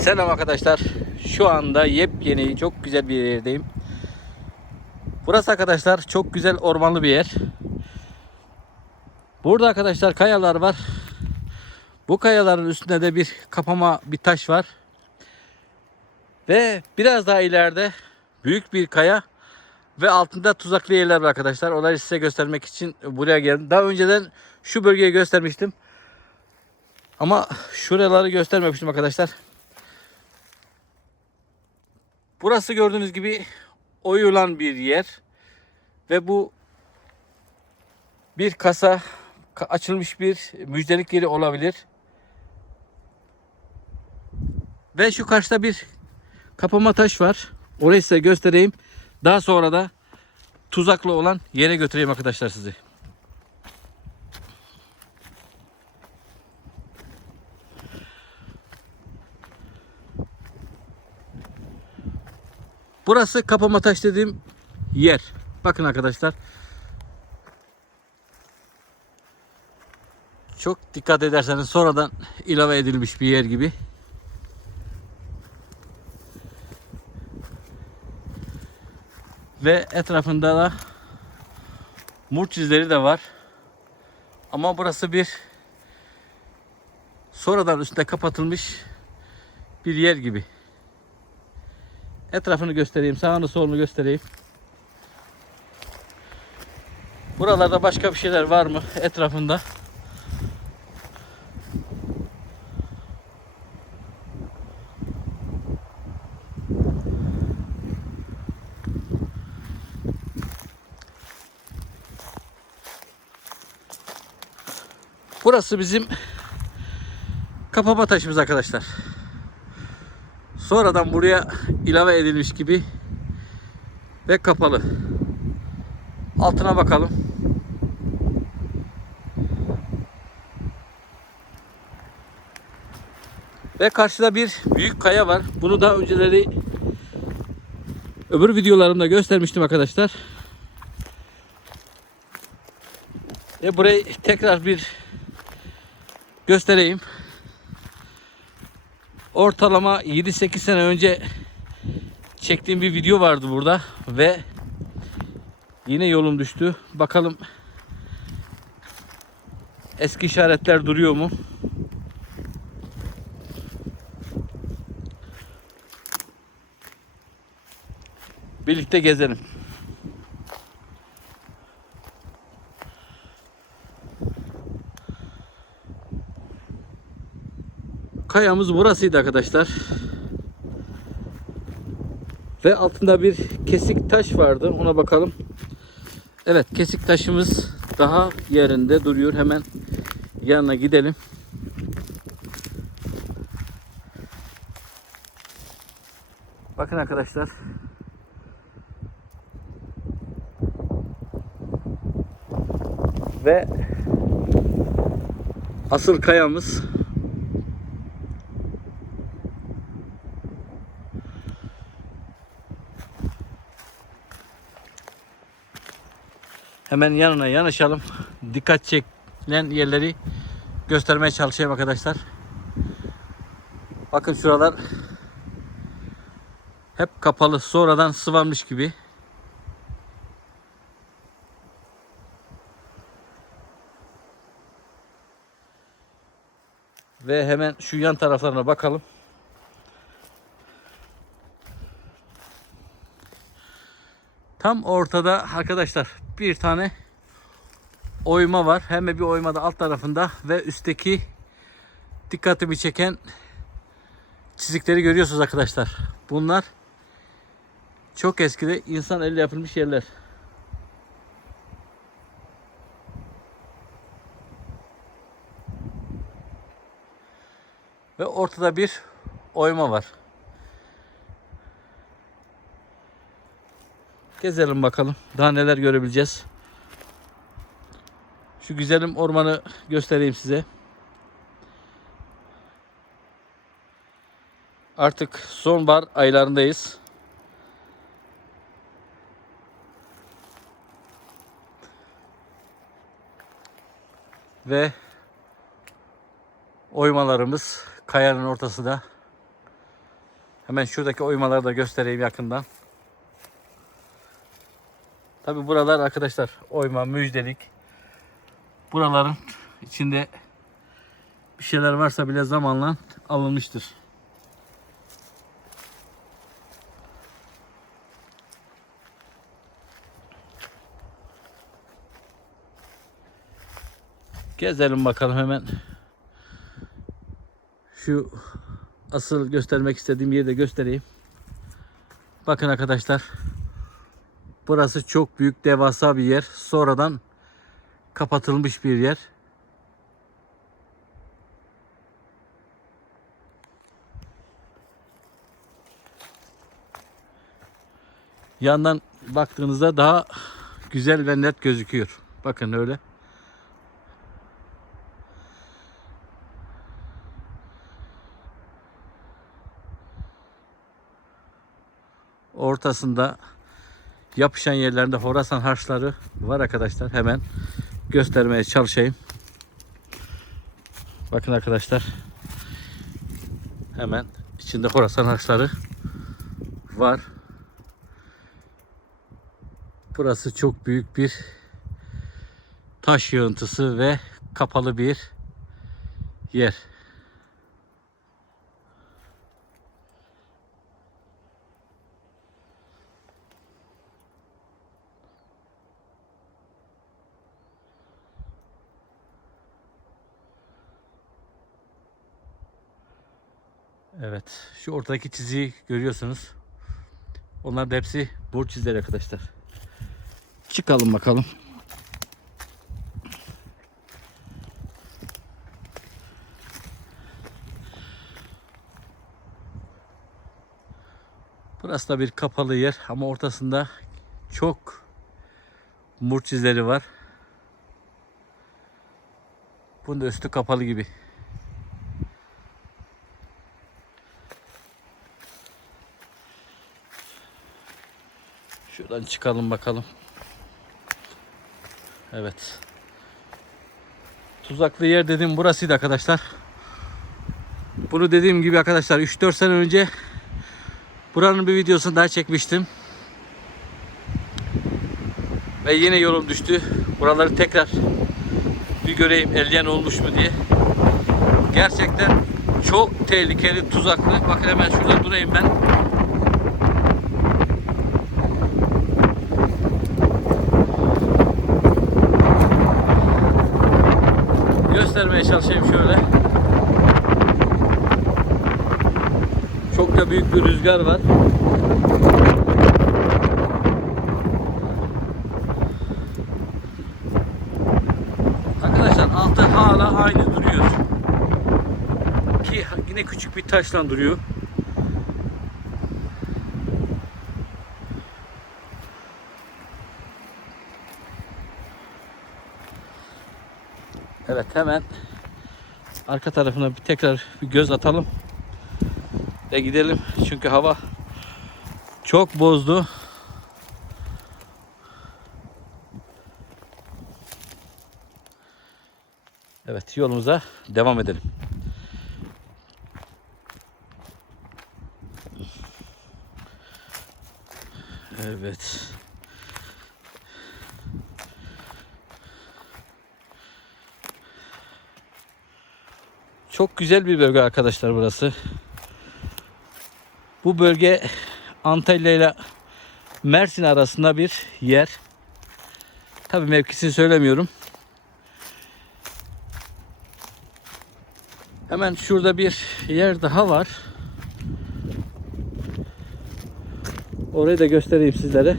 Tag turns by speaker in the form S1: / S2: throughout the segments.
S1: Selam arkadaşlar. Şu anda yepyeni çok güzel bir yerdeyim. Burası arkadaşlar çok güzel ormanlı bir yer. Burada arkadaşlar kayalar var. Bu kayaların üstünde de bir kapama bir taş var. Ve biraz daha ileride büyük bir kaya ve altında tuzaklı yerler var arkadaşlar. Onları size göstermek için buraya geldim. Daha önceden şu bölgeyi göstermiştim. Ama şuraları göstermemiştim arkadaşlar. Burası gördüğünüz gibi oyulan bir yer. Ve bu bir kasa ka- açılmış bir müjdelik yeri olabilir. Ve şu karşıda bir kapama taş var. Orayı size göstereyim. Daha sonra da tuzaklı olan yere götüreyim arkadaşlar sizi. Burası kapama taş dediğim yer. Bakın arkadaşlar. Çok dikkat ederseniz sonradan ilave edilmiş bir yer gibi. Ve etrafında da murç izleri de var. Ama burası bir sonradan üstüne kapatılmış bir yer gibi. Etrafını göstereyim. Sağını solunu göstereyim. Buralarda başka bir şeyler var mı etrafında? Burası bizim kapama taşımız arkadaşlar. Sonradan buraya ilave edilmiş gibi ve kapalı. Altına bakalım. Ve karşıda bir büyük kaya var. Bunu daha önceleri öbür videolarımda göstermiştim arkadaşlar. Ve burayı tekrar bir göstereyim. Ortalama 7-8 sene önce çektiğim bir video vardı burada ve yine yolum düştü. Bakalım eski işaretler duruyor mu? Birlikte gezelim. Kayamız burasıydı arkadaşlar. Ve altında bir kesik taş vardı. Ona bakalım. Evet kesik taşımız daha yerinde duruyor. Hemen yanına gidelim. Bakın arkadaşlar. Ve asıl kayamız Hemen yanına yanaşalım. Dikkat çekilen yerleri göstermeye çalışayım arkadaşlar. Bakın şuralar hep kapalı. Sonradan sıvanmış gibi. Ve hemen şu yan taraflarına bakalım. Tam ortada arkadaşlar bir tane oyma var. Hem de bir oyma da alt tarafında ve üstteki dikkatimi çeken çizikleri görüyorsunuz arkadaşlar. Bunlar çok eskide insan elle yapılmış yerler. Ve ortada bir oyma var. Gezelim bakalım. Daha neler görebileceğiz. Şu güzelim ormanı göstereyim size. Artık sonbahar aylarındayız. Ve oymalarımız kayanın ortasında Hemen şuradaki oymaları da göstereyim yakından. Tabi buralar arkadaşlar oyma, müjdelik. Buraların içinde bir şeyler varsa bile zamanla alınmıştır. Gezelim bakalım hemen. Şu asıl göstermek istediğim yeri de göstereyim. Bakın arkadaşlar. Burası çok büyük devasa bir yer. Sonradan kapatılmış bir yer. Yandan baktığınızda daha güzel ve net gözüküyor. Bakın öyle. Ortasında yapışan yerlerinde Horasan harçları var arkadaşlar. Hemen göstermeye çalışayım. Bakın arkadaşlar. Hemen içinde Horasan harçları var. Burası çok büyük bir taş yığıntısı ve kapalı bir yer. Evet. Şu ortadaki çiziyi görüyorsunuz. Onlar da hepsi burç çizleri arkadaşlar. Çıkalım bakalım. Burası da bir kapalı yer ama ortasında çok burç izleri var. Bunun da üstü kapalı gibi. Şuradan çıkalım bakalım. Evet. Tuzaklı yer dediğim burasıydı arkadaşlar. Bunu dediğim gibi arkadaşlar 3-4 sene önce buranın bir videosunu daha çekmiştim. Ve yine yolum düştü. Buraları tekrar bir göreyim elleyen olmuş mu diye. Gerçekten çok tehlikeli, tuzaklı. Bakın hemen şurada durayım ben. Göstermeye çalışayım şöyle. Çok da büyük bir rüzgar var. Arkadaşlar altı hala aynı duruyor. Ki yine küçük bir taşla duruyor. Evet hemen arka tarafına bir tekrar bir göz atalım ve gidelim çünkü hava çok bozdu. Evet yolumuza devam edelim. Evet. Çok güzel bir bölge arkadaşlar burası. Bu bölge Antalya ile Mersin arasında bir yer. Tabi mevkisini söylemiyorum. Hemen şurada bir yer daha var. Orayı da göstereyim sizlere.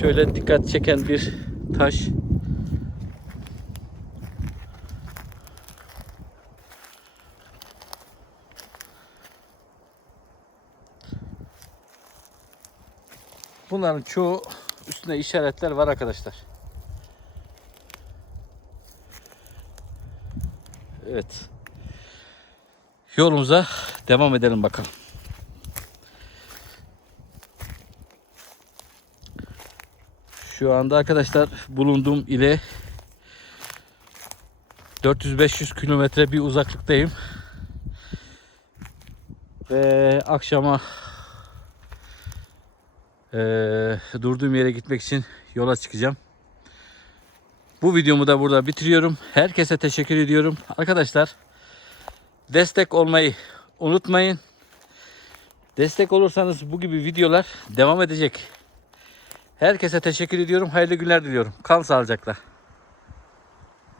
S1: Şöyle dikkat çeken bir taş. Bunların çoğu üstünde işaretler var arkadaşlar. Evet. Yolumuza devam edelim bakalım. Şu anda arkadaşlar bulunduğum ile 400-500 kilometre bir uzaklıktayım. Ve akşama eee, durduğum yere gitmek için yola çıkacağım. Bu videomu da burada bitiriyorum. Herkese teşekkür ediyorum. Arkadaşlar destek olmayı unutmayın. Destek olursanız bu gibi videolar devam edecek. Herkese teşekkür ediyorum. Hayırlı günler diliyorum. Kal sağlıcakla.